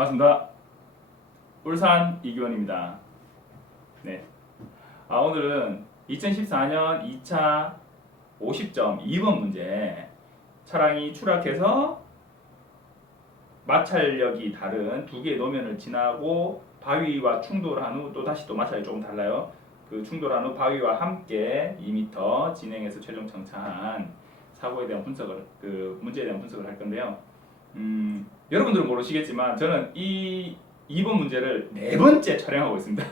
반갑습니다. 울산 이규원입니다. 네. 오늘은 2014년 2차 50점 2번 문제, 차량이 추락해서 마찰력이 다른 두 개의 노면을 지나고 바위와 충돌한 후, 또 다시 또 마찰이 조금 달라요. 그 충돌한 후 바위와 함께 2m 진행해서 최종 정차한 사고에 대한 분석을, 그 문제에 대한 분석을 할 건데요. 여러분들은 모르시겠지만 저는 이 2번 문제를 네 번째 촬영하고 있습니다.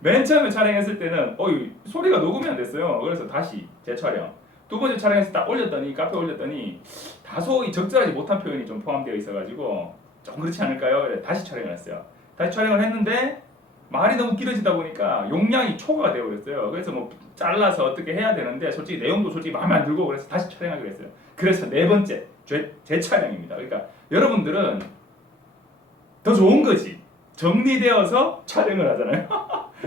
맨 처음에 촬영했을 때는 소리가 녹음이 안 됐어요. 그래서 다시 재촬영. 두 번째 촬영해서 딱 올렸더니, 카페에 올렸더니 다소 적절하지 못한 표현이 좀 포함되어 있어가지고 좀 그렇지 않을까요? 다시 촬영을 했어요. 다시 촬영을 했는데 말이 너무 길어지다 보니까 용량이 초과가 되어버렸어요. 그래서 뭐 잘라서 어떻게 해야 되는데 솔직히 내용도 솔직히 마음에 안 들고, 그래서 다시 촬영하기로 했어요. 그래서 네 번째 재촬영입니다. 그러니까 여러분들은 더 좋은 거지. 정리되어서 촬영을 하잖아요.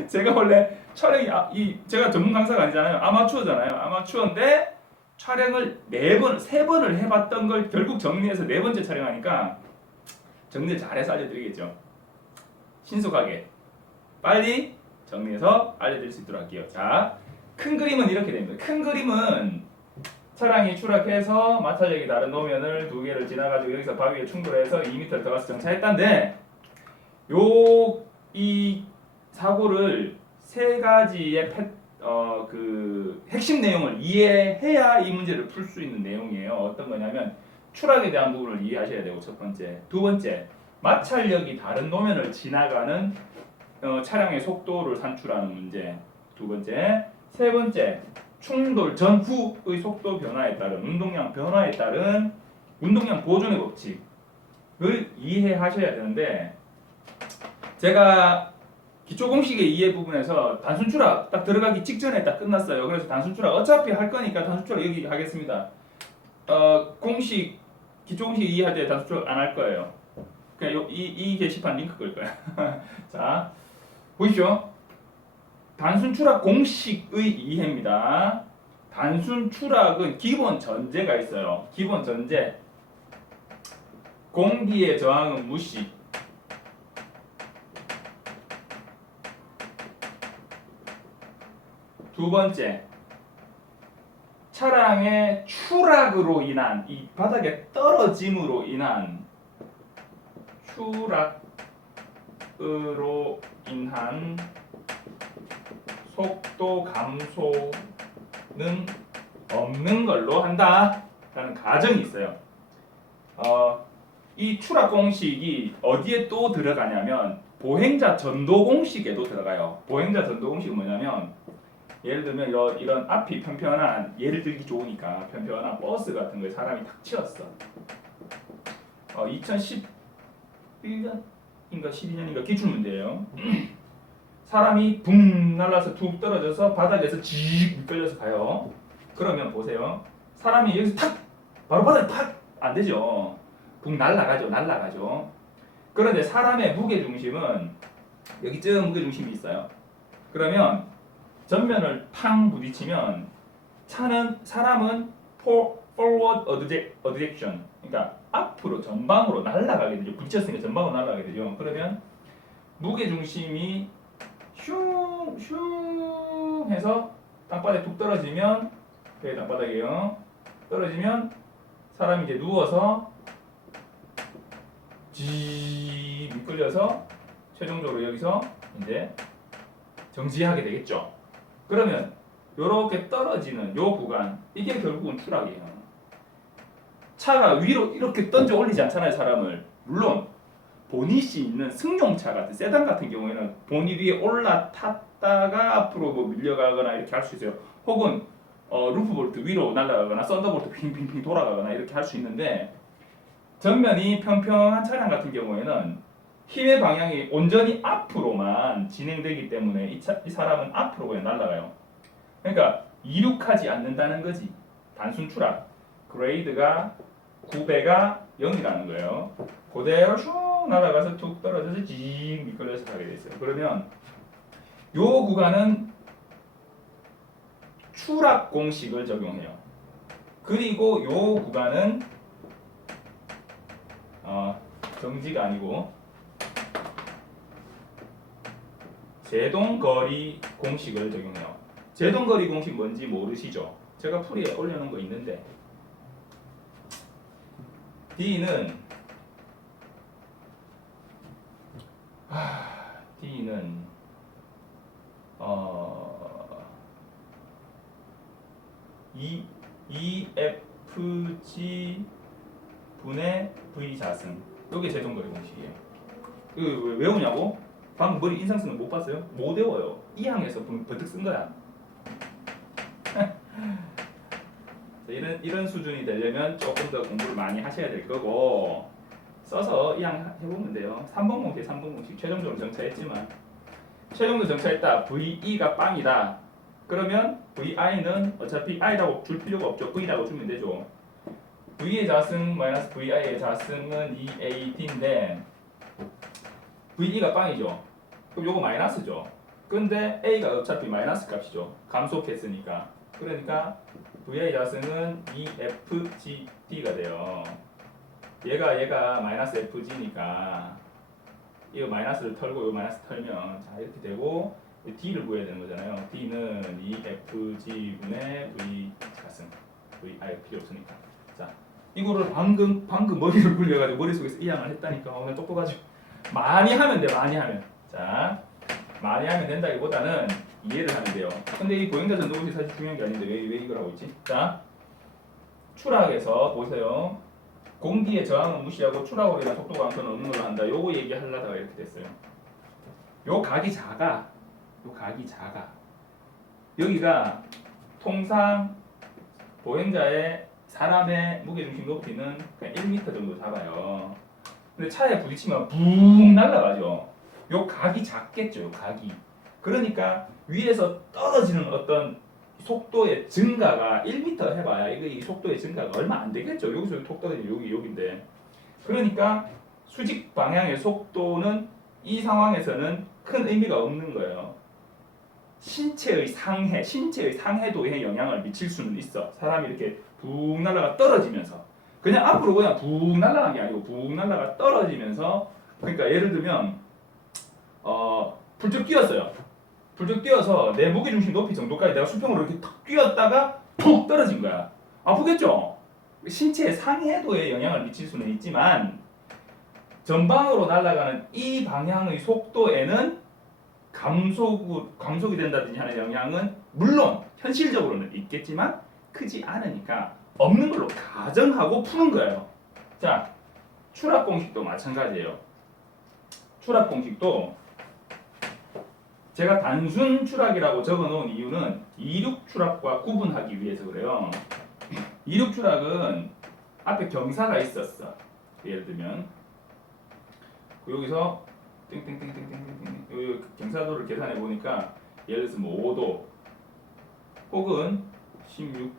제가 원래 촬영이 제가 전문 강사가 아니잖아요. 아마추어잖아요. 아마추어인데 촬영을 세 번을 해봤던 걸 결국 정리해서 네 번째 촬영하니까 정리를 잘해서 알려드리겠죠. 신속하게 빨리 정리해서 알려드릴 수 있도록 할게요. 자, 큰 그림은 이렇게 됩니다. 큰 그림은 차량이 추락해서 마찰력이 다른 노면을 두 개를 지나가지고 여기서 바위에 충돌해서 2m를 더 가서 정차했다는데, 이 사고를 세 가지의 그 핵심 내용을 이해해야 이 문제를 풀 수 있는 내용이에요. 어떤 거냐면 추락에 대한 부분을 이해하셔야 되고, 첫 번째. 두 번째, 마찰력이 다른 노면을 지나가는 차량의 속도를 산출하는 문제. 두 번째. 세 번째, 충돌 전후의 속도 변화에 따른 운동량 변화에 따른 운동량 보존의 법칙을 이해하셔야 되는데, 제가 기초 공식의 이해 부분에서 단순 추락 딱 들어가기 직전에 딱 끝났어요. 그래서 단순 추락 어차피 할 거니까 단순 추락 여기 하겠습니다. 공식 기초 공식 이해할 때 단순 추락 안 할 거예요. 그냥 이 게시판 링크 걸 거예요. 자, 보십시오. 단순 추락 공식의 이해입니다. 단순 추락은 기본 전제가 있어요. 기본 전제. 공기의 저항은 무시. 두 번째, 차량의 추락으로 인한, 이 바닥에 떨어짐으로 인한 추락으로 인한 속도 감소는 없는 걸로 한다라는 가정이 있어요. 이 추락 공식이 어디에 또 들어가냐면 보행자 전도 공식에도 들어가요. 보행자 전도 공식은 뭐냐면, 예를 들면 이런 앞이 편편한, 예를 들기 좋으니까 편편한 버스 같은 거에 사람이 탁 치였어. 2011년인가 12년인가 기출문제예요. 사람이 붕 날라서 툭 떨어져서 바닥에서 직 미끌려서 가요. 그러면 보세요. 사람이 여기서 탁 바로 바닥에 탁 안 되죠. 붕 날라가죠. 그런데 사람의 무게 중심은 여기쯤 무게 중심이 있어요. 그러면 전면을 팡 부딪히면 사람은 forward adjection, 그러니까 앞으로 전방으로 날아가게 되죠. 부딪혔으니까 전방으로 날아가게 되죠. 그러면 무게 중심이 슝 해서 땅바닥에 툭 떨어지면, 여기 땅바닥이에요. 떨어지면 사람이 이제 누워서 지 미끌려서 최종적으로 여기서 이제 정지하게 되겠죠. 그러면 이렇게 떨어지는 요 구간, 이게 결국은 추락이에요. 차가 위로 이렇게 던져 올리지 않잖아요, 사람을. 물론 보닛이 있는 승용차 같은 세단 같은 경우에는 보닛 위에 올라탔다가 앞으로 뭐 밀려가거나 이렇게 할 수 있어요. 혹은 루프 볼트 위로 날아가거나 썬더볼트 핑핑핑 돌아가거나 이렇게 할 수 있는데, 전면이 평평한 차량 같은 경우에는 힘의 방향이 온전히 앞으로만 진행되기 때문에 이 사람은 앞으로 그냥 날아가요. 그러니까 이륙하지 않는다는 거지. 단순 추락. 그레이드가 9배가 0이라는 거예요. 그대로 슉 날아가서 툭 떨어져서 직 미끌려서 가게 돼 있어요. 그러면 요 구간은 추락 공식을 적용해요. 그리고 요 구간은 정지가 아니고 제동거리 공식을 적용해요. 제동거리 공식 뭔지 모르시죠? 제가 풀이에 올려놓은 거 있는데 D는 EFG 분의 V 자승. 이게 제동거리 공식이에요. 이거 왜 외우냐고? 방금 머리 인상 쓰는 거 못 봤어요? 못 외워요. 2항에서 번뜩 쓴 거야. 이런 수준이 되려면 조금 더 공부를 많이 하셔야 될 거고 써서 2항 해보면 돼요. 3번 공식, 3번 공식 최종적으로 정차했지만 최종적으로 정차했다. VE가 빵이다. 그러면 VI는 어차피 I라고 줄 필요가 없죠. V라고 주면 되죠. V의 자승 마이너스 VI의 자승은 2AD인데 VE가 빵이죠. 그럼 요거 마이너스죠. 근데 A가 어차피 마이너스 값이죠. 감속했으니까. 그러니까 VI 자승은 EFGD가 돼요. 얘가 마이너스 FG니까 이 마이너스를 털고 이 마이너스 털면 자 이렇게 되고 D를 구해야 되는 거잖아요. D는 EFG분의 V 자승. VI 필요 없으니까. 자 이거를 방금 머리를 굴려가지고 머릿속에서 이항을 했다니까 오늘 똑똑하죠. 많이 하면 돼. 많이 하면. 자 많이 하면 된다기보다는 이해를 하면 돼요. 근데 이 보행자 전도공식 사실 중요한 게 아닌데 왜 이걸 하고 있지? 자 추락에서 보세요. 공기의 저항은 무시하고 추락으로 인한 속도 감소는 없는 걸로 한다. 요거 얘기하려다가 이렇게 됐어요. 요 각이 작아. 여기가 통상 보행자의 사람의 무게중심 높이는 그냥 1m 정도 잡아요. 근데 차에 부딪히면 붕 날아가죠. 요 각이 작겠죠. 요 각이. 그러니까 위에서 떨어지는 어떤 속도의 증가가 1m 해봐야 이 속도의 증가가 얼마 안 되겠죠. 여기서 톡 떨어지면 여기인데. 그러니까 수직 방향의 속도는 이 상황에서는 큰 의미가 없는 거예요. 신체의 상해도에 영향을 미칠 수는 있어. 사람이 이렇게 붕 날아가 떨어지면서 그냥 앞으로 그냥 붕 날아간 게 아니고 붕 날아가 떨어지면서 그러니까 예를 들면 불쭉 뛰었어요. 불쭉 뛰어서 내 무게중심 높이 정도까지 내가 수평으로 이렇게 탁 뛰었다가 푹 떨어진 거야. 아프겠죠? 신체의 상해도에 영향을 미칠 수는 있지만 전방으로 날아가는 이 방향의 속도에는 감속이 된다든지 하는 영향은 물론 현실적으로는 있겠지만 크지 않으니까 없는 걸로 가정하고 푸는 거예요. 자, 추락 공식도 마찬가지예요. 추락 공식도 제가 단순 추락이라고 적어 놓은 이유는 이륙 추락과 구분하기 위해서 그래요. 이륙 추락은 앞에 경사가 있었어. 예를 들면 여기서 땡땡땡땡땡땡 여기 경사도를 계산해 보니까 예를 들어서 뭐 5도 혹은 16%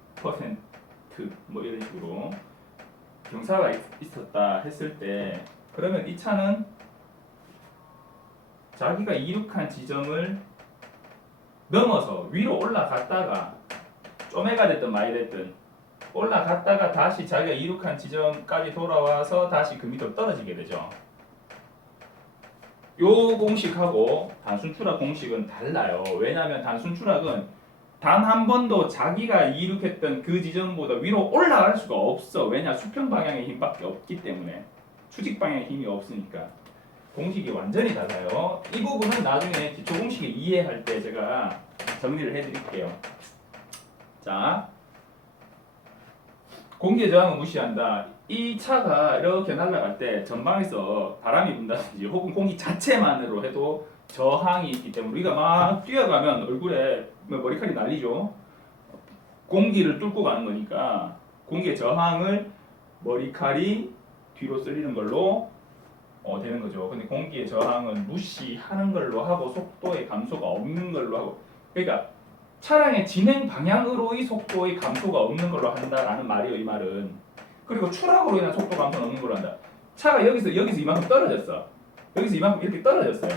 뭐 이런 식으로 경사가 있었다 했을 때 그러면 이 차는 자기가 이륙한 지점을 넘어서 위로 올라갔다가 쪼매가 됐든 많이 됐든 올라갔다가 다시 자기가 이륙한 지점까지 돌아와서 다시 그 밑으로 떨어지게 되죠. 요 공식하고 단순 추락 공식은 달라요. 왜냐하면 단순 추락은 단 한 번도 자기가 이륙했던 그 지점보다 위로 올라갈 수가 없어. 왜냐? 수평 방향의 힘밖에 없기 때문에. 수직 방향의 힘이 없으니까. 공식이 완전히 달라요. 이 부분은 나중에 기초 공식을 이해할 때 제가 정리를 해드릴게요. 자, 공기의 저항을 무시한다. 이 차가 이렇게 날아갈 때 전방에서 바람이 분다든지 혹은 공기 자체만으로 해도 저항이 있기 때문에 우리가 막 뛰어가면 얼굴에 머리카락이 날리죠. 공기를 뚫고 가는 거니까 공기의 저항을 머리카락이 뒤로 쓸리는 걸로 되는 거죠. 근데 공기의 저항은 무시하는 걸로 하고 속도의 감소가 없는 걸로 하고 그러니까 차량의 진행 방향으로의 속도의 감소가 없는 걸로 한다라는 말이에요. 이 말은. 그리고 추락으로 인한 속도 감소는 없는 걸로 한다. 차가 여기서 이만큼 떨어졌어. 여기서 이만큼 이렇게 떨어졌어요.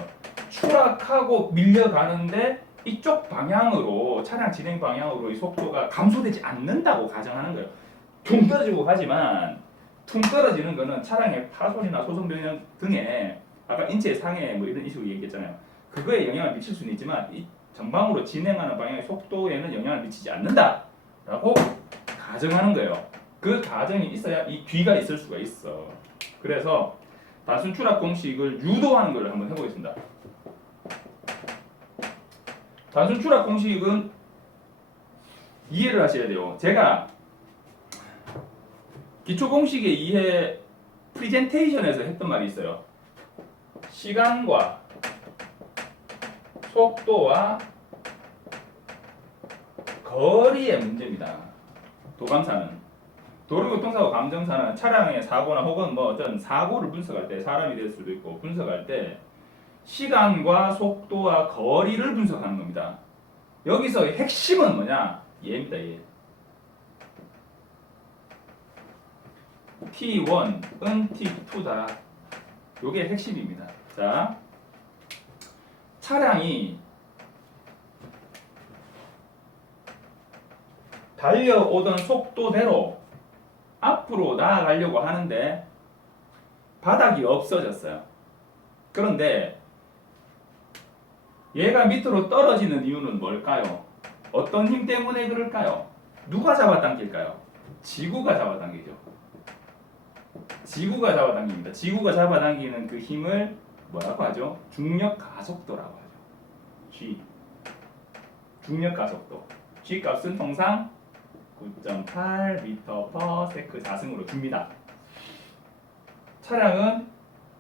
추락하고 밀려가는데 이쪽 방향으로 차량 진행 방향으로의 속도가 감소되지 않는다고 가정하는 거예요. 좀 떨어지고 가지만 퉁 떨어지는 거는 차량의 파손이나 소송 변형 등의 아까 인체 상해 뭐 이런 이슈로 얘기했잖아요. 그거에 영향을 미칠 수는 있지만 이 전방으로 진행하는 방향의 속도에는 영향을 미치지 않는다라고 가정하는 거예요. 그 가정이 있어야 이 뒤가 있을 수가 있어. 그래서 단순 추락 공식을 유도하는 걸 한번 해보겠습니다. 단순 추락 공식은 이해를 하셔야 돼요. 제가 기초 공식의 이해 프리젠테이션에서 했던 말이 있어요. 시간과 속도와 거리의 문제입니다. 도감사는 도로교통사고 감정사는 차량의 사고나 혹은 뭐 어떤 사고를 분석할 때 사람이 될 수도 있고 분석할 때 시간과 속도와 거리를 분석하는 겁니다. 여기서의 핵심은 뭐냐? 얘입니다. 얘. T1은 T2다. 요게 핵심입니다. 자, 차량이 달려오던 속도대로 앞으로 나아가려고 하는데 바닥이 없어졌어요. 그런데 얘가 밑으로 떨어지는 이유는 뭘까요? 어떤 힘 때문에 그럴까요? 누가 잡아당길까요? 지구가 잡아당기죠. 지구가 잡아당깁니다. 지구가 잡아당기는 그 힘을 뭐라고 하죠? 중력 가속도라고 하죠. G. 중력 가속도. G 값은 통상 9.8m/s 자승으로 줍니다. 차량은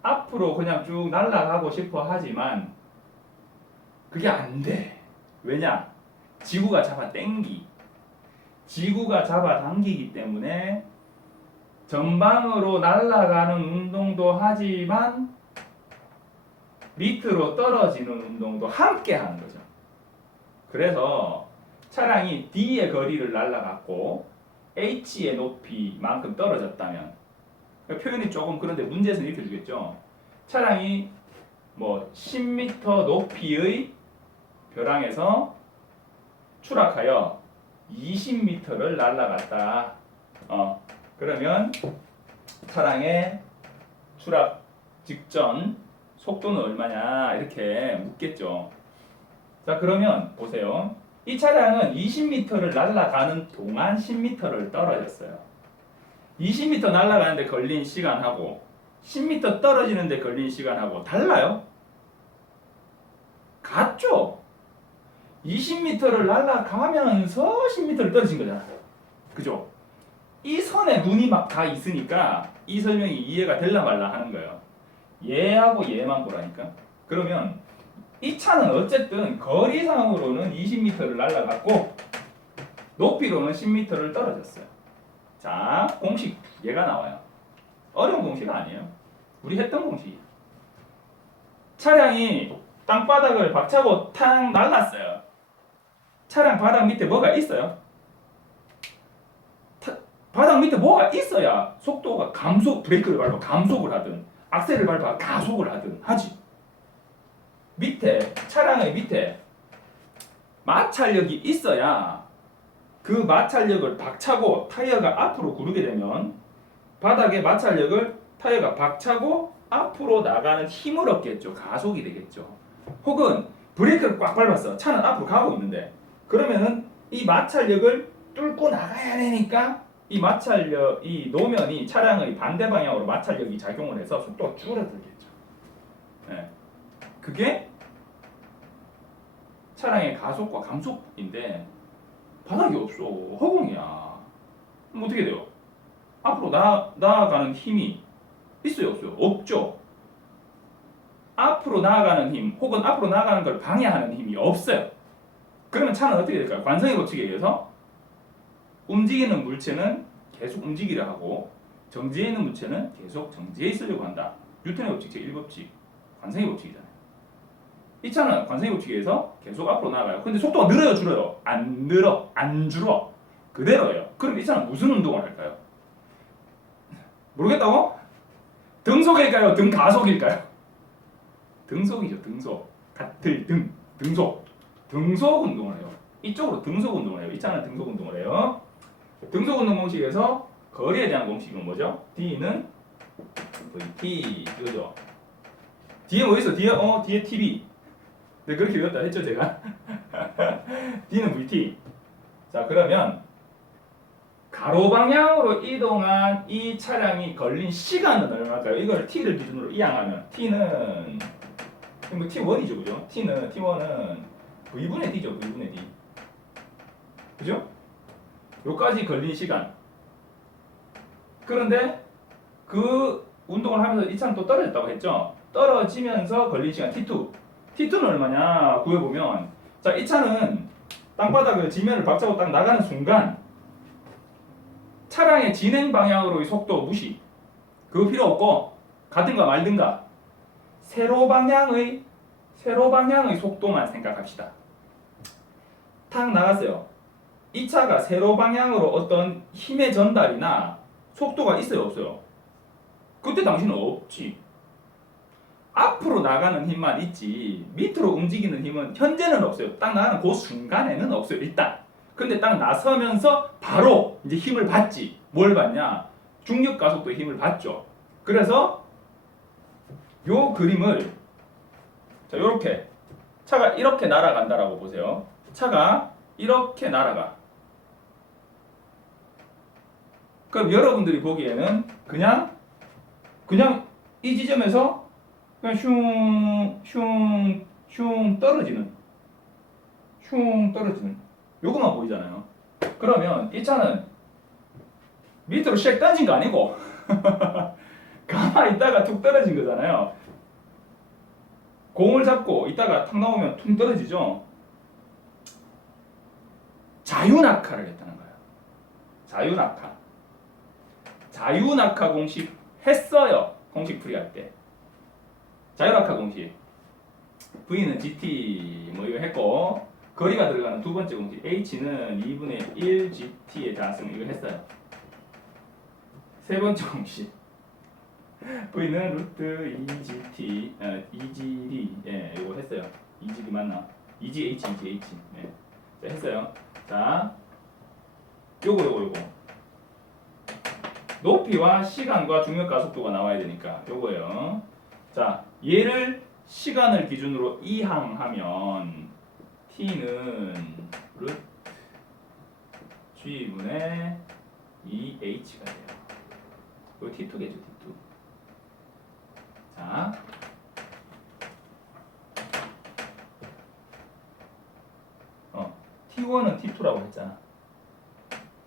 앞으로 그냥 쭉 날아가고 싶어 하지만 그게 안 돼. 왜냐? 지구가 지구가 잡아당기기 때문에 전방으로 날아가는 운동도 하지만 밑으로 떨어지는 운동도 함께 하는 거죠. 그래서 차량이 D의 거리를 날아갔고 H의 높이만큼 떨어졌다면 표현이 조금 그런데 문제에서는 이렇게 주겠죠. 차량이 뭐 10m 높이의 벼랑에서 추락하여 20m를 날아갔다. 그러면 차량의 추락 직전 속도는 얼마냐 이렇게 묻겠죠. 자, 그러면 보세요. 이 차량은 20m를 날아가는 동안 10m를 떨어졌어요. 20m 날아가는데 걸린 시간하고 10m 떨어지는데 걸린 시간하고 달라요? 같죠? 20m를 날아가면서 10m를 떨어진 거잖아. 그죠? 이 선에 눈이 막 다 있으니까 이 설명이 이해가 될라 말라 하는 거예요. 얘하고 얘만 보라니까. 그러면 이 차는 어쨌든 거리상으로는 20m를 날아갔고 높이로는 10m를 떨어졌어요. 자, 공식 얘가 나와요. 어려운 공식 아니에요. 우리 했던 공식이에요. 차량이 땅바닥을 박차고 탕 날랐어요. 차량 바닥 밑에 뭐가 있어요? 바닥 밑에 뭐가 있어야 속도가 브레이크를 밟아 감속을 하든 악셀을 밟아 가속을 하든 하지. 차량의 밑에 마찰력이 있어야 그 마찰력을 박차고 타이어가 앞으로 구르게 되면 바닥의 마찰력을 타이어가 박차고 앞으로 나가는 힘을 얻겠죠. 가속이 되겠죠. 혹은 브레이크를 꽉 밟았어. 차는 앞으로 가고 있는데 그러면은 이 마찰력을 뚫고 나가야 되니까 이 노면이 차량의 반대 방향으로 마찰력이 작용을 해서 속도가 줄어들겠죠. 네. 그게 차량의 가속과 감속인데 바닥이 없어. 허공이야. 그럼 어떻게 돼요? 앞으로 나아가는 힘이 있어요, 없어요? 없죠. 앞으로 나아가는 힘 혹은 앞으로 나아가는 걸 방해하는 힘이 없어요. 그러면 차는 어떻게 될까요? 관성의 법칙에 의해서 움직이는 물체는 계속 움직이려 하고 정지해 있는 물체는 계속 정지해 있으려고 한다. 뉴턴의 법칙 제1법칙 관성의 법칙이잖아요. 이 차는 관성의 법칙에 의해서 계속 앞으로 나아가요. 근데 속도가 늘어요, 줄어요? 안 줄어. 그대로예요. 그럼 이 차는 무슨 운동을 할까요? 모르겠다고? 등속일까요? 등가속일까요? 등속이죠. 등속. 같을 등속. 등속 운동을 해요. 이쪽으로 등속 운동을 해요. 이 차는 등속 운동을 해요. 등속 운동 공식에서 거리에 대한 공식은 뭐죠? D는 VT 이거죠. 뒤에 뭐 있어? 뒤에 TV. 네, 그렇게 외웠다 했죠 제가. D는 VT. 자 그러면 가로 방향으로 이동한 이 차량이 걸린 시간은 얼마일까요? 이걸 t를 기준으로 이항하면 t는 뭐 t1이죠, 그죠? t1은 v분의 d죠, v분의 d. 그죠? 요까지 걸린 시간. 그런데 그 운동을 하면서 이 차는 또 떨어졌다고 했죠? 떨어지면서 걸린 시간 t2. t2는 얼마냐 구해보면, 자, 이 차는 땅바닥을 지면을 박차고 딱 나가는 순간 차량의 진행 방향으로의 속도 무시. 그거 필요 없고 가든가 말든가 세로 방향의 속도만 생각합시다. 탁 나갔어요. 이 차가 세로 방향으로 어떤 힘의 전달이나 속도가 있어요, 없어요? 그때 당시는 없지. 앞으로 나가는 힘만 있지 밑으로 움직이는 힘은 현재는 없어요. 딱 나가는 그 순간에는 없어요, 일단. 근데 딱 나서면서 바로 이제 힘을 받지. 뭘 받냐? 중력 가속도의 힘을 받죠. 그래서 요 그림을, 자, 요렇게 차가 이렇게 날아간다라고 보세요. 차가 이렇게 날아가. 그럼 여러분들이 보기에는 그냥 이 지점에서 그냥 슝 떨어지는 요것만 보이잖아요. 그러면 이 차는 밑으로 쉑 던진 거 아니고 가만히 있다가 툭 떨어진 거잖아요. 공을 잡고 있다가 탁 나오면 툭 떨어지죠. 자유낙하를 했다는 거예요. 자유낙하 공식 했어요. 공식 풀이할 때. 자유낙하 공식. V는 GT 뭐 이거 했고, 거리가 들어가는 두 번째 공식 H는 2분의 1 GT의 자승 이거 했어요. 세 번째 공식 V는 루트 2GT 2GD 예 이거 했어요. 2GD 맞나? 2GH 네. 자, 했어요. 자 요거 높이와 시간과 중력 가속도가 나와야 되니까 요거예요. 자 얘를 시간을 기준으로 이항하면 t는 루트 g분의 2h가 돼요. 이거 t2겠죠, t2. 자, t1은 t2라고 했잖아.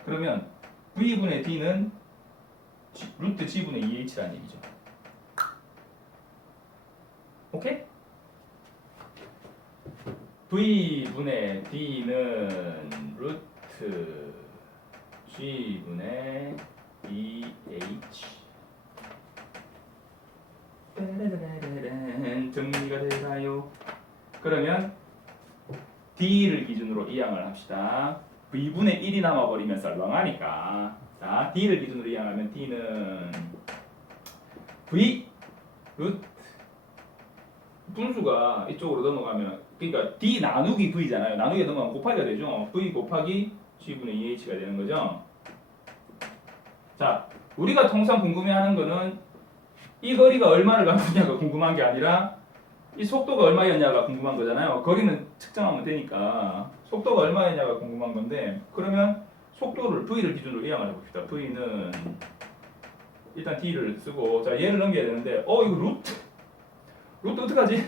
그러면 v분의 d는 루트 g분의 2h라는 얘기죠. 오케이? v분의 d는 루트 g분의 2h. 정리가 될까요? 그러면 d를 기준으로 이항을 합시다. v분의 1이 남아버리면 썰렁하니까. 자, d를 기준으로 이항하면 d는 v 루트 분수가 이쪽으로 넘어가면, 그러니까 d 나누기 v잖아요. 나누기 넘어가면 곱하기가 되죠. v 곱하기 g분의 2h가 되는 거죠. 자, 우리가 통상 궁금해하는 거는 이 거리가 얼마를 가느냐가 궁금한 게 아니라 이 속도가 얼마였냐가 궁금한 거잖아요. 거리는 측정하면 되니까 속도가 얼마였냐가 궁금한 건데, 그러면 속도를 v를 기준으로 이항을 해봅시다. v는 일단 d를 쓰고, 자 얘를 넘겨야 되는데 이거 루트 어떡하지?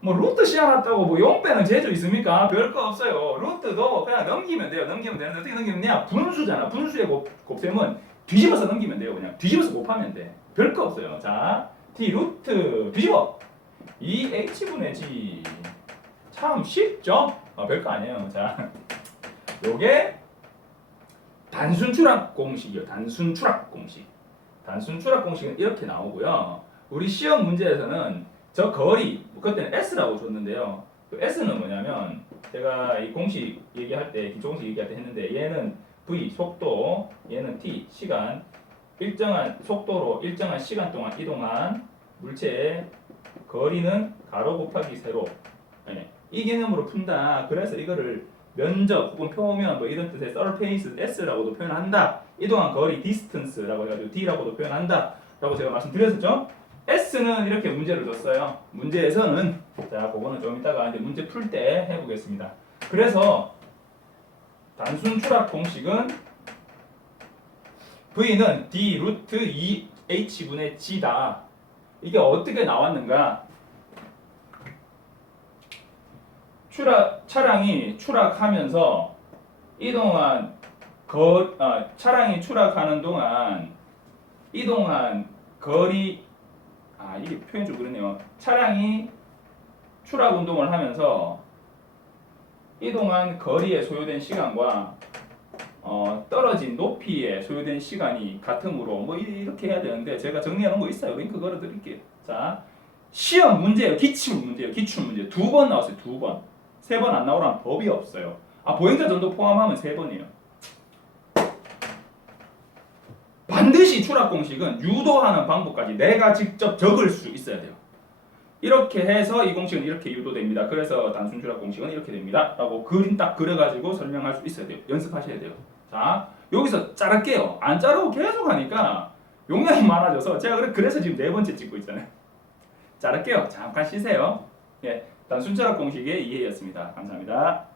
뭐 루트 씌워놨다고 뭐 0 빼는 재주 있습니까? 별거 없어요. 루트도 그냥 넘기면 돼요. 넘기면 되는데 어떻게 넘기면 되냐? 분수잖아. 분수의 곱셈은 뒤집어서 넘기면 돼요. 그냥 뒤집어서 곱하면 돼. 별거 없어요. 자, d 루트 뒤집어 2h분의 g. 참 쉽죠? 별거 아니에요. 자, 요게 단순 추락 공식이요. 단순 추락 공식. 단순 추락 공식은 이렇게 나오고요. 우리 시험 문제에서는 저 거리, 그때는 S라고 줬는데요. 그 S는 뭐냐면 제가 이 공식 얘기할 때, 기초 공식 얘기할 때 했는데, 얘는 V 속도, 얘는 T 시간, 일정한 속도로 일정한 시간 동안 이동한 물체의 거리는 가로 곱하기 세로. 네. 이 개념으로 푼다. 그래서 이거를 면적 혹은 표면 뭐 이런 뜻의 surface s라고도 표현한다. 이동한 거리 distance라고 해가지고 d라고도 표현한다. 라고 제가 말씀드렸었죠. s는 이렇게 문제를 줬어요. 문제에서는 자 그거는 좀 이따가 이제 문제 풀 때 해보겠습니다. 그래서 단순 추락 공식은 v는 d 루트 2h분의 g다. 이게 어떻게 나왔는가? 차량이 추락하면서 이동한 차량이 추락하는 동안 이동한 거리 이게 표현이 좀 그러네요. 차량이 추락 운동을 하면서 이동한 거리에 소요된 시간과 떨어진 높이에 소요된 시간이 같으므로 뭐 이렇게 해야 되는데 제가 정리해 놓은 거 있어요. 링크 걸어 드릴게요. 자, 시험 문제예요. 기출 문제예요. 기출 문제. 2번 나왔어요. 2번. 3번 안 나오라는 법이 없어요. 보행자 전도 포함하면 3번이에요. 반드시 추락 공식은 유도하는 방법까지 내가 직접 적을 수 있어야 돼요. 이렇게 해서 이 공식은 이렇게 유도됩니다. 그래서 단순 추락 공식은 이렇게 됩니다. 라고 그림 딱 그려가지고 설명할 수 있어야 돼요. 연습하셔야 돼요. 자, 여기서 자를게요. 안 자르고 계속 하니까 용량이 많아져서 제가 그래서 지금 4번째 찍고 있잖아요. 자를게요. 잠깐 쉬세요. 예, 단순 추락 공식의 이해였습니다. 감사합니다.